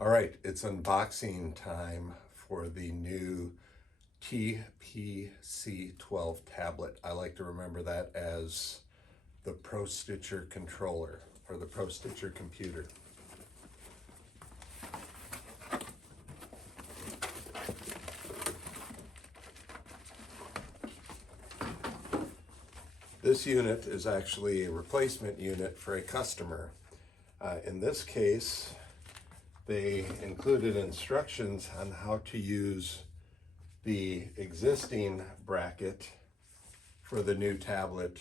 All right, it's unboxing time for the new TPC12 tablet. I like to remember that as the Pro Stitcher controller or the Pro Stitcher computer. This unit is actually a replacement unit for a customer. In this case, they included instructions on how to use the existing bracket for the new tablet.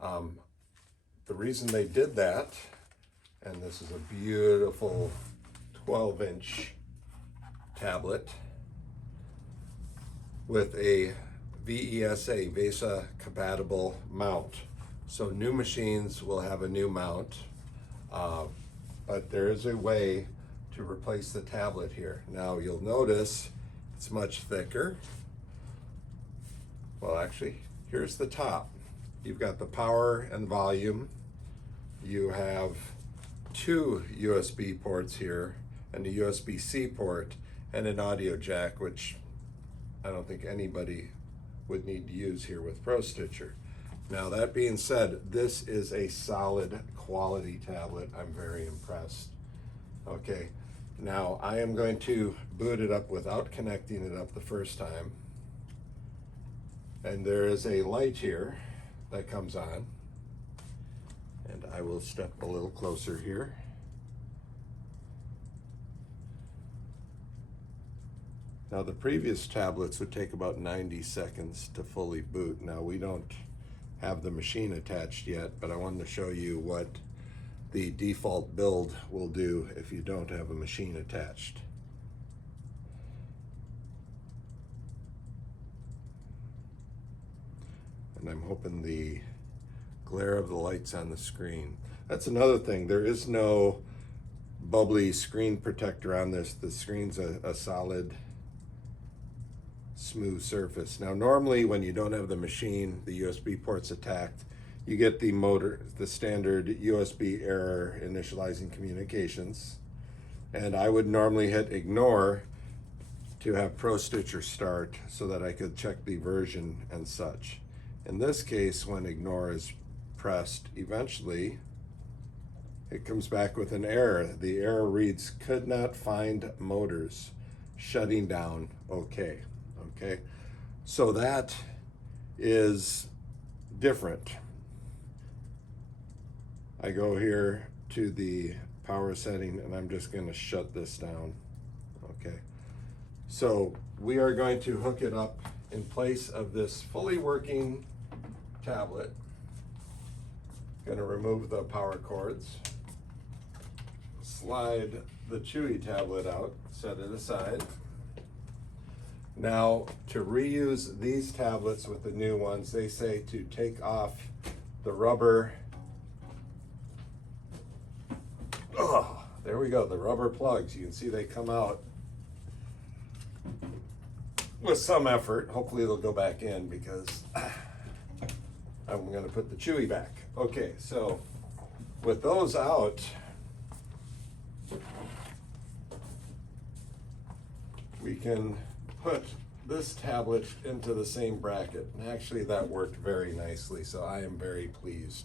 The reason they did that, and this is a beautiful 12-inch tablet with a VESA compatible mount. So new machines will have a new mount, but there is a way to replace the tablet here. Now you'll notice it's much thicker. Well, actually, here's the top. You've got the power and volume. You have two USB ports here and a USB-C port and an audio jack, which I don't think anybody would need to use here with Pro Stitcher. Now that being said, this is a solid quality tablet. I'm very impressed. Okay, now I am going to boot it up without connecting it up the first time. And there is a light here that comes on. And I will step a little closer here. Now the previous tablets would take about 90 seconds to fully boot. Now we don't have the machine attached yet, but I wanted to show you what the default build will do if you don't have a machine attached. And I'm hoping the glare of the lights on the screen. That's another thing, there is no bubbly screen protector on this. The screen's a solid, smooth surface. Now normally when you don't have the machine, the USB ports attacked, you get the motor, the standard USB error initializing communications, and I would normally hit ignore to have Pro Stitcher start so that I could check the version and such. In this case, when ignore is pressed, eventually it comes back with an error. The error reads, could not find motors, shutting down, okay. Okay, so that is different. I go here to the power setting and I'm just going to shut this down. Okay, so we are going to hook it up in place of this fully working tablet. Going to remove the power cords, slide the Chewy tablet out, set it aside. Now, to reuse these tablets with the new ones, they say to take off the rubber. Oh, there we go, the rubber plugs. You can see they come out with some effort. Hopefully they'll go back in because I'm going to put the Chewy back. Okay, so with those out, we can put this tablet into the same bracket, and actually that worked very nicely, so I am very pleased.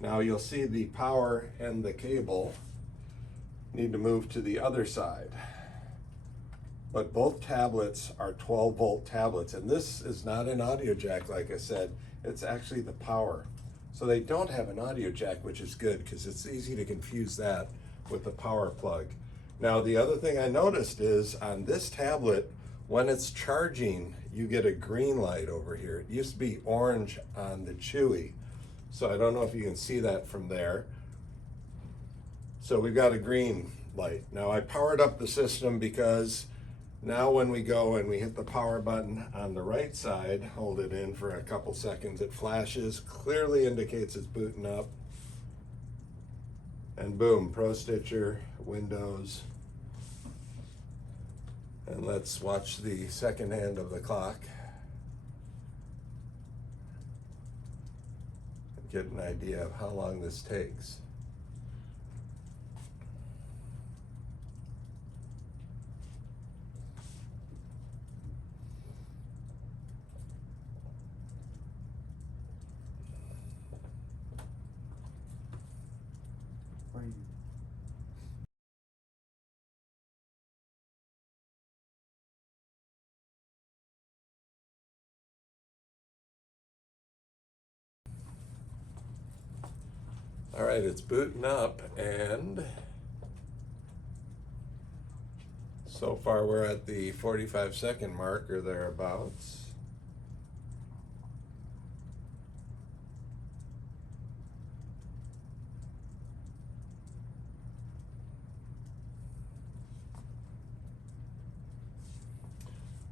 Now you'll see the power and the cable need to move to the other side, but both tablets are 12-volt tablets, and this is not an audio jack. Like I said, it's actually the power, so they don't have an audio jack, which is good because it's easy to confuse that with the power plug. Now the other thing I noticed is on this tablet, when it's charging, you get a green light over here. It used to be orange on the Chewy, so I don't know if you can see that from there. So we've got a green light. Now I powered up the system because now when we go and we hit the power button on the right side, hold it in for a couple seconds, it flashes, clearly indicates it's booting up. And boom, Pro Stitcher, Windows. And let's watch the second hand of the clock and get an idea of how long this takes. All right, it's booting up, and so far we're at the 45-second mark or thereabouts.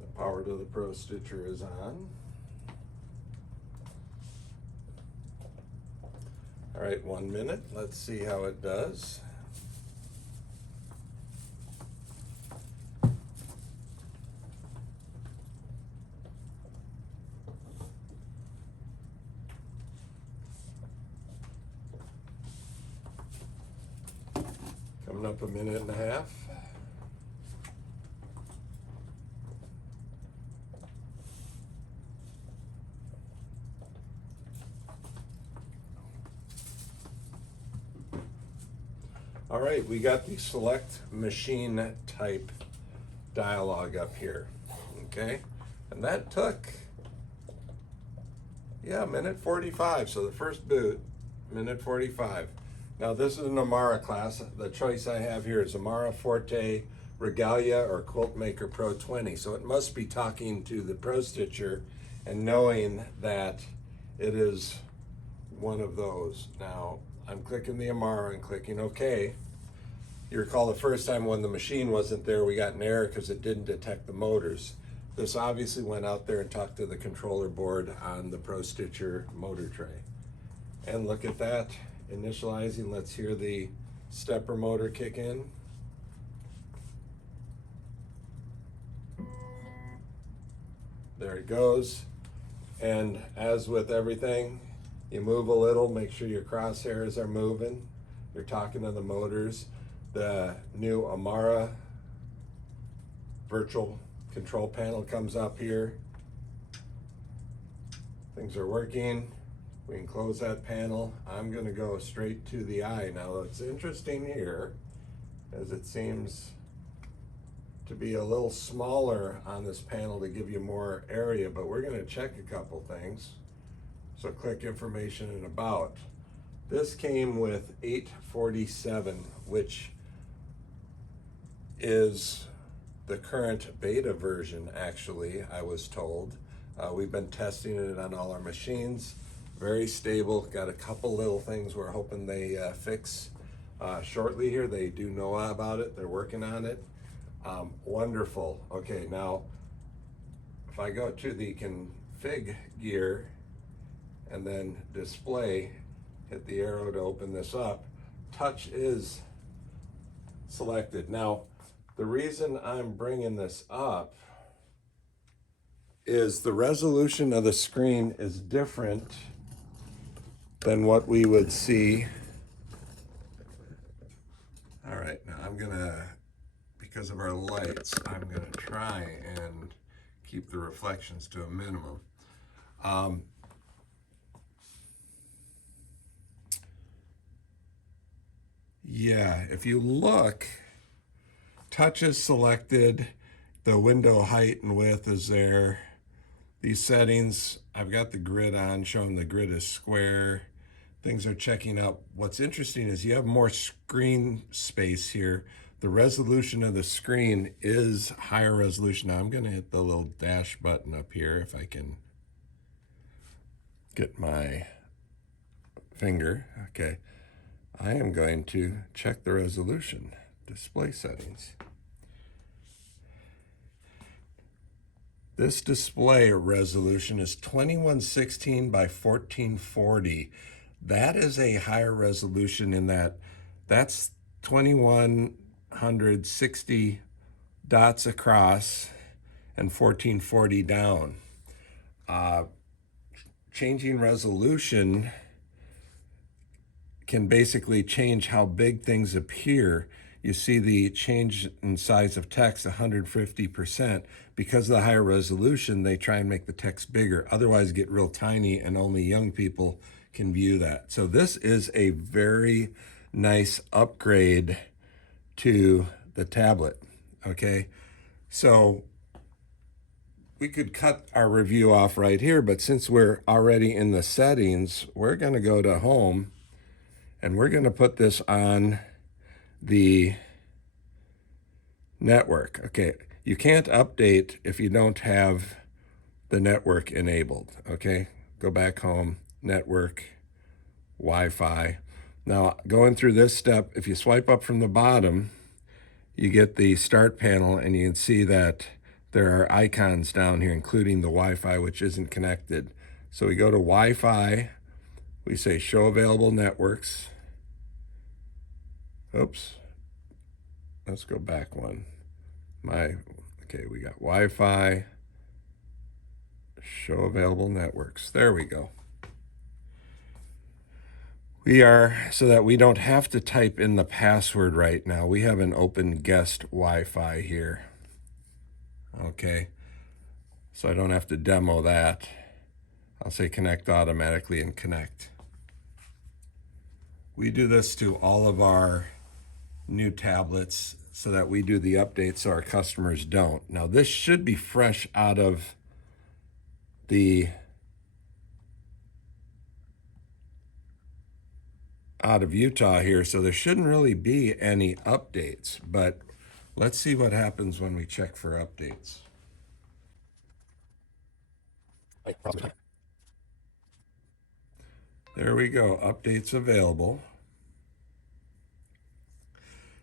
The power to the Pro Stitcher is on. All right, 1 minute. Let's see how it does. Coming up 1.5 minutes. All right, we got the select machine type dialog up here, okay? And that took, 1:45, so the first boot, 1:45. Now this is an Amara class. The choice I have here is Amara Forte Regalia or Quiltmaker Pro 20. So it must be talking to the Pro Stitcher and knowing that it is one of those. Now, I'm clicking the Amara and clicking OK. You recall the first time when the machine wasn't there, we got an error because it didn't detect the motors. This obviously went out there and talked to the controller board on the Pro Stitcher motor tray. And look at that, initializing. Let's hear the stepper motor kick in. There it goes. And as with everything, you move a little, make sure your crosshairs are moving. You're talking to the motors. The new Amara virtual control panel comes up here. Things are working. We can close that panel. I'm gonna go straight to the eye. Now what's interesting here is it seems to be a little smaller on this panel to give you more area, but we're gonna check a couple things. So click information and about. This came with 847, which is the current beta version, actually, I was told. We've been testing it on all our machines. Very stable. Got a couple little things we're hoping they fix shortly here. They do know about it. They're working on it. Wonderful. Okay, now, if I go to the config gear and then display, hit the arrow to open this up, touch is selected. Now, the reason I'm bringing this up is the resolution of the screen is different than what we would see. All right, now I'm gonna, because of our lights, I'm gonna try and keep the reflections to a minimum. Yeah, if you look, touch is selected, the window height and width is there. These settings, I've got the grid on, showing the grid is square. Things are checking out. What's interesting is you have more screen space here. The resolution of the screen is higher resolution. Now I'm gonna hit the little dash button up here if I can get my finger. Okay, I am going to check the resolution, display settings. This display resolution is 2116 by 1440. That is a higher resolution in that that's 2160 dots across and 1440 down. Changing resolution can basically change how big things appear. You see the change in size of text 150%. Because of the higher resolution, they try and make the text bigger. Otherwise, get real tiny and only young people can view that. So this is a very nice upgrade to the tablet, okay? So we could cut our review off right here, but since we're already in the settings, we're gonna go to home And we're going to put this on the network. Okay, you can't update if you don't have the network enabled. Okay, go back home, network, Wi-Fi. Now, going through this step, if you swipe up from the bottom, you get the start panel, and you can see that there are icons down here, including the Wi-Fi, which isn't connected. So we go to Wi-Fi, we say show available networks. Oops, let's go back one. Okay, we got Wi-Fi, show available networks. There we go. So that we don't have to type in the password right now, we have an open guest Wi-Fi here. Okay, so I don't have to demo that. I'll say connect automatically and connect. We do this to all of our new tablets so that we do the updates so our customers don't. Now this should be fresh out of Utah here, so there shouldn't really be any updates, but let's see what happens when we check for updates. There we go, updates available.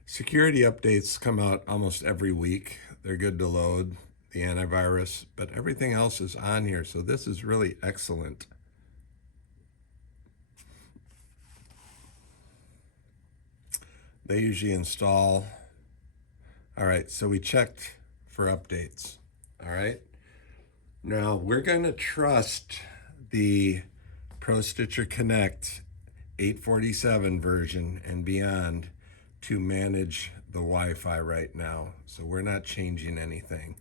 Security updates come out almost every week. They're good to load, the antivirus, but everything else is on here, so this is really excellent. They usually install. All right, so we checked for updates. All right, now we're going to trust the ProStitcher Connect 847 version and beyond to manage the Wi-Fi right now. So we're not changing anything.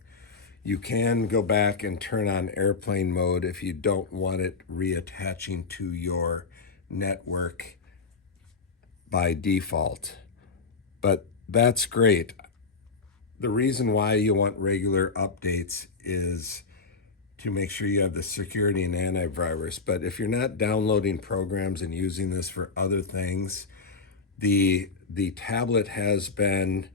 You can go back and turn on airplane mode if you don't want it reattaching to your network by default. But that's great. The reason why you want regular updates is to make sure you have the security and antivirus. But if you're not downloading programs and using this for other things, the tablet has been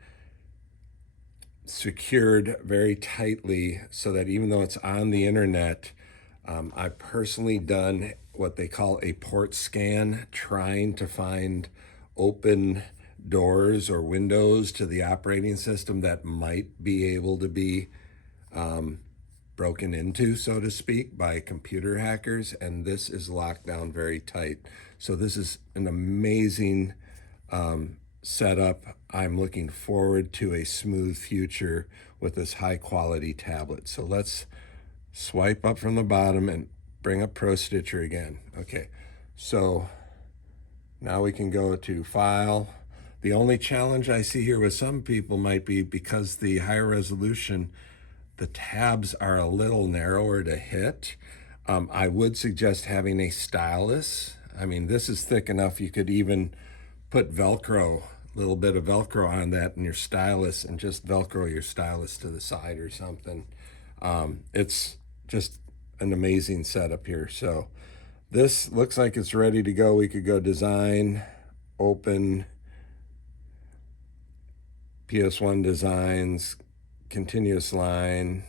secured very tightly so that even though it's on the internet, I've personally done what they call a port scan, trying to find open doors or windows to the operating system that might be able to be broken into, so to speak, by computer hackers, and this is locked down very tight. So this is an amazing setup. I'm looking forward to a smooth future with this high quality tablet. So let's swipe up from the bottom and bring up ProStitcher again. Okay, so now we can go to File. The only challenge I see here with some people might be because the higher resolution, the tabs are a little narrower to hit. I would suggest having a stylus. I mean, this is thick enough you could even put Velcro, a little bit of Velcro on that in your stylus and just Velcro your stylus to the side or something. It's just an amazing setup here. So this looks like it's ready to go. We could go design, open, PS1 designs, continuous line.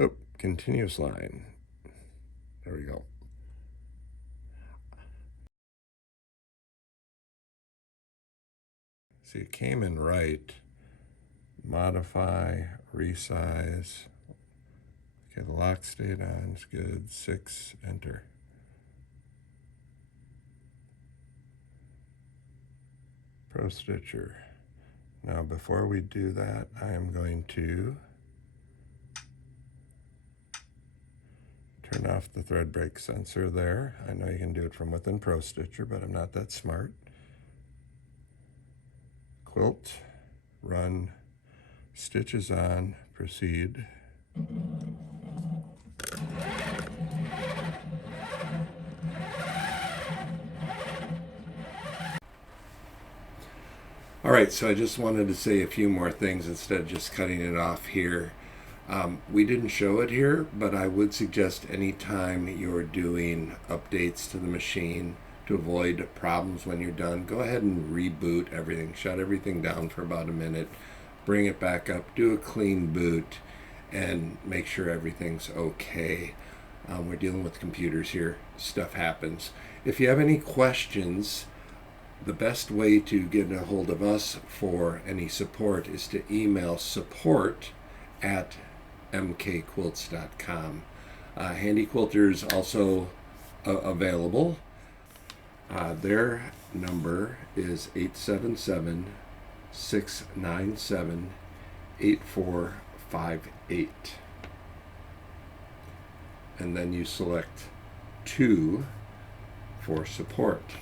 Oh, continuous line. There we go. See, it came in right. Modify, resize. Okay, the lock stayed on, it's good. 6, enter. ProStitcher. Now, before we do that, I am going to turn off the thread break sensor there. I know you can do it from within ProStitcher, but I'm not that smart. Quilt, run, stitches on, proceed. All right, so I just wanted to say a few more things instead of just cutting it off here. We didn't show it here, but I would suggest anytime you're doing updates to the machine to avoid problems when you're done, go ahead and reboot everything, shut everything down for about a minute, bring it back up, do a clean boot, and make sure everything's okay. We're dealing with computers here, stuff happens. If you have any questions, the best way to get a hold of us for any support is to email support@mkquilts.com. Handi Quilter is also available. Their number is 877-697-8458. And then you select 2 for support.